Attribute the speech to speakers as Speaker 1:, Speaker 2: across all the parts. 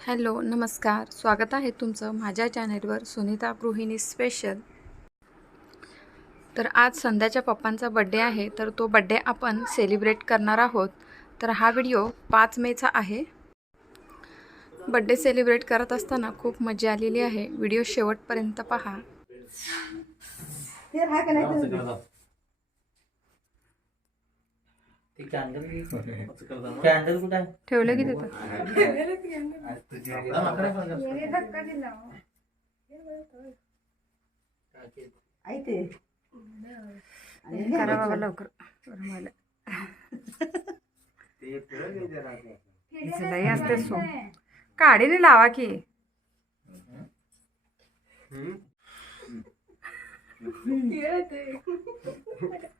Speaker 1: Hello नमस्कार. स्वागत आहे तुमचं माझ्या चॅनेलवर सुनीता गृहिणी स्पेशल तर आज संध्याच्या पप्पांचा बड्डे आहे तर तो बड्डे आपण सेलिब्रेट करणार आहोत. तर हा व्हिडिओ पाच मेचा आहे. बड्डे सेलिब्रेट करत असताना खूप मजा आलेली आहे. व्हिडिओ शेवटपर्यंत पहा.
Speaker 2: ते कॅन्डल कॅन्डल कुठे आहे?
Speaker 1: ठेवलं की तिथं. करा बाबा लवकर. मला असते सो काढीने लावा की.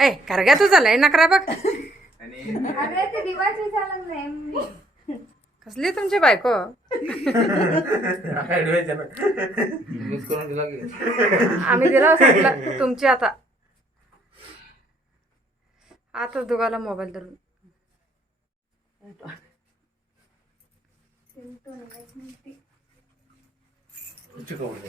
Speaker 2: ए
Speaker 1: करग्या तुझा लय नकरा बघ.
Speaker 3: अरे ते नाही
Speaker 1: कसली तुमची बायको?
Speaker 2: मिस करून दिला की.
Speaker 1: आम्ही दिला सांगितलं तुमची आता. आता दुगाला मोबाईल धरून.
Speaker 2: चिकवले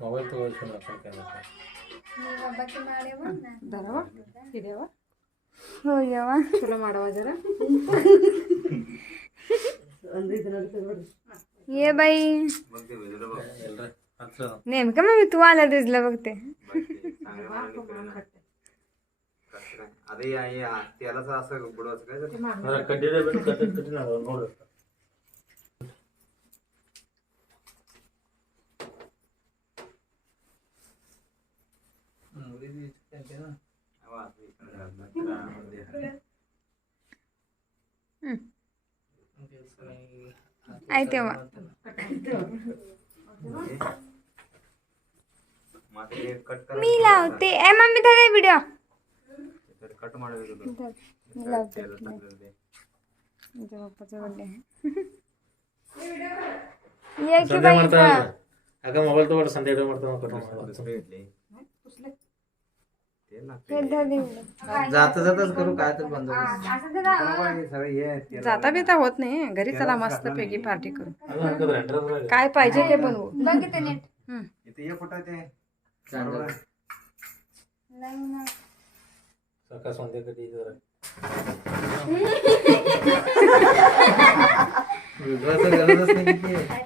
Speaker 2: मोबाईल ತಗೋಳ್ಕೊಂಡು ಲಕ್ಷಣ ಕೇಳ
Speaker 3: मी बाबाची माळे बघ ना
Speaker 1: ದರವ ಹಿಡಿಯವ
Speaker 3: हो येवा
Speaker 1: ಚಲೋ ಮಾಡವ ಜರ
Speaker 3: ये बाई
Speaker 2: ಎಲ್ರ ಹತ್ರ
Speaker 3: नेमकं मग मी तू आला दिसलं बघते
Speaker 4: ಅದೇ त्याला जर असं बुडवायचं काय तर
Speaker 2: ಕಡ್ಡಿದೆ ಬಿಟ್ಟು ಕಟ್ಟಿ ಕಟ್ಟಿ ನಾವು ನೋಡು
Speaker 3: आहे तेव्हा. मी लावते. ए मम्मी दादा व्हिडिओ
Speaker 4: कट
Speaker 3: मी लावते
Speaker 1: पप्पाचा बर्थडे आहे
Speaker 3: ये की बाई
Speaker 4: मोबाईल तो
Speaker 3: संध्याकाळी
Speaker 2: जाता जाताच करू काय तर बंद
Speaker 1: जाता बिता होत नाही घरी चला मस्त पैकी पार्टी करू काय पाहिजे ते बनवू.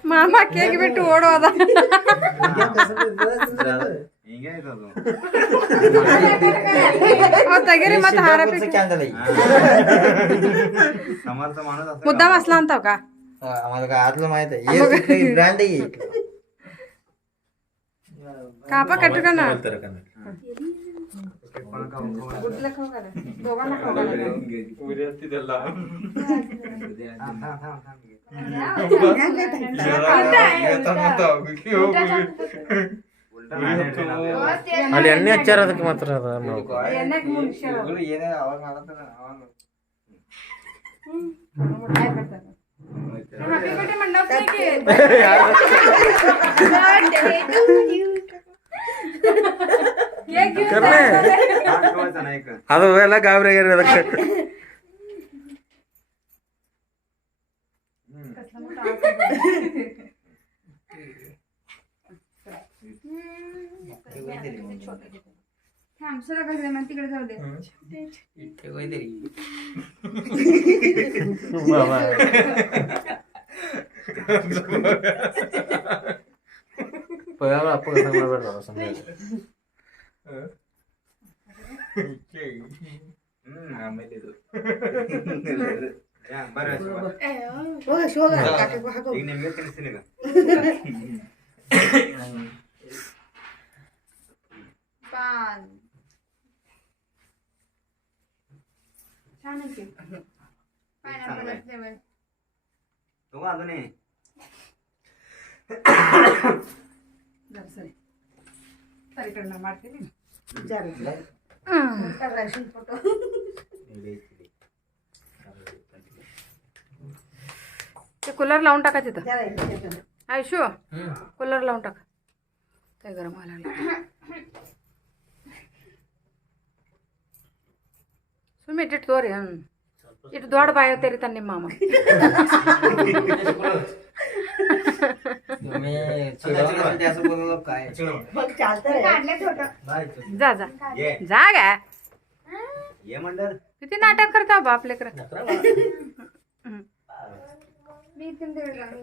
Speaker 2: मामा
Speaker 4: केक भी ओढ
Speaker 1: मुद्दाम असला आणतो का
Speaker 2: आम्हाला काय आतलं माहित आहे ब्रँड आहे
Speaker 1: कापा
Speaker 4: कटू का
Speaker 1: ना दोघांना खाऊ
Speaker 2: ಅಲ್ಲಿ ಎಣ್ಣೆ ಹಚ್ಚಾರ ಅದಕ್ಕೆ ಮಾತ್ರ ಅದ ಅದು ಎಲ್ಲ ಗಾಬರಿ ಅದಕ್ಕೆ
Speaker 3: थांब सगळं कसं मग तिकडे जाऊ दे
Speaker 2: ठेव काहीतरी
Speaker 5: पहिला आपण कसं बरोबर झालं समजायचं
Speaker 4: हम्म, आंबे देतो. या, बरं आहे, शिवा.
Speaker 6: बघा शिवगा
Speaker 2: जा.
Speaker 6: काका हाकव.
Speaker 4: एक नेमकं कधीच नाही का?
Speaker 3: पाच छान आहे पायनॅपल फ्लेवर
Speaker 4: तो अजून.
Speaker 1: ते कूलर लावून टाका तिथं. आयशू कूलर लावून टाका. काय गरम व्हायला लागलं? ಸುಮ್ಮನೆ ಇಟ್ಟಿಟ್ಟು ತೋರಿ ಹ್ಞೂ ಇಟ್ಟು ದೊಡ್ಡ ಬಾಯಿ ತೆರಿತಾನೆ ನಿಮ್ಮ ಮಾಮ
Speaker 2: तुम्ही
Speaker 4: चिडवलं
Speaker 2: चिडवलं
Speaker 4: म्हणते असं बोललो काय
Speaker 6: मग चालतं रे.
Speaker 3: काढले छोटं
Speaker 2: बाय
Speaker 1: जा जा
Speaker 4: ये
Speaker 1: जा गा
Speaker 4: ये मंडळ
Speaker 1: किती नाटक करता बाप लेकर
Speaker 3: मी इथून तिकडे जाऊन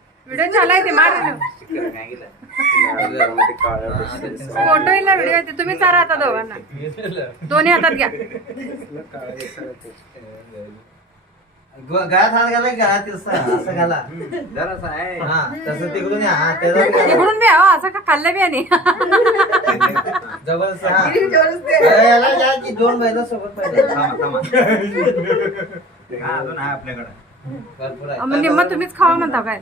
Speaker 1: व्हिडिओ झालाय ते मार. फोटो येईल ना व्हिडिओ येते. तुम्ही चारा आता दोघांना. दोन्ही हातात घ्या.
Speaker 2: गळ्यात असं तिकडून हा
Speaker 1: बी हो, असं का खाल्लं बी आणि.
Speaker 2: दोन
Speaker 4: आपल्याकडे.
Speaker 1: मग निम्मा तुम्हीच खावा म्हणता काय?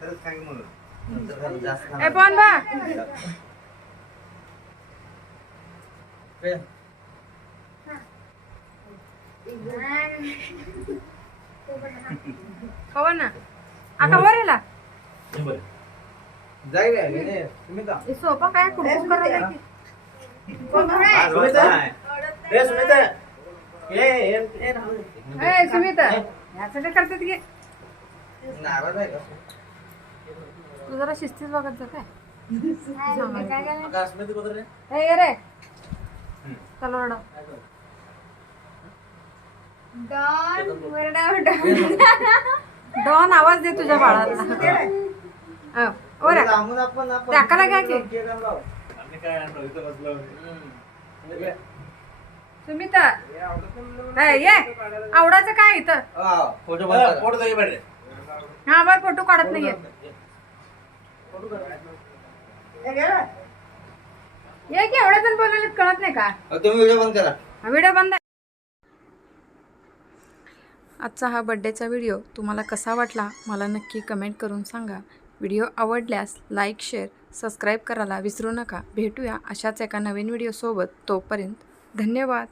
Speaker 4: नंतरच काय म्हणून
Speaker 2: नंतर खाली जास्त काय?
Speaker 1: पवन ना. आता वर येला हे
Speaker 4: जाईल आहे,
Speaker 5: हे,
Speaker 1: तुम्ही सुमिता ह्याचं काय? करतात की
Speaker 2: नाराज आहे का?
Speaker 1: जरा शिस्तीत वागत जा काय.
Speaker 3: काय
Speaker 1: हे रे. कलोरडा
Speaker 3: डॉन
Speaker 1: डॉन आवाज दे तुझ्या बाळाला. अं, ओ रे त्याकाला
Speaker 5: काय की
Speaker 1: सुमिता. ये आवडायचं काय इथं?
Speaker 2: फोटो
Speaker 1: हा बाय फोटो काढत नाहीये. ये की एवढ्या जण कळत नाही का?
Speaker 2: तुम्ही व्हिडिओ बंद करा.
Speaker 1: व्हिडिओ बंद आजचा हा बड्डेचा व्हिडिओ तुम्हाला कसा वाटला मला नक्की कमेंट करून सांगा. व्हिडिओ आवडल्यास लाईक शेअर सबस्क्राईब करायला विसरू नका. भेटूया अशाच एका नवीन व्हिडिओसोबत तोपर्यंत धन्यवाद.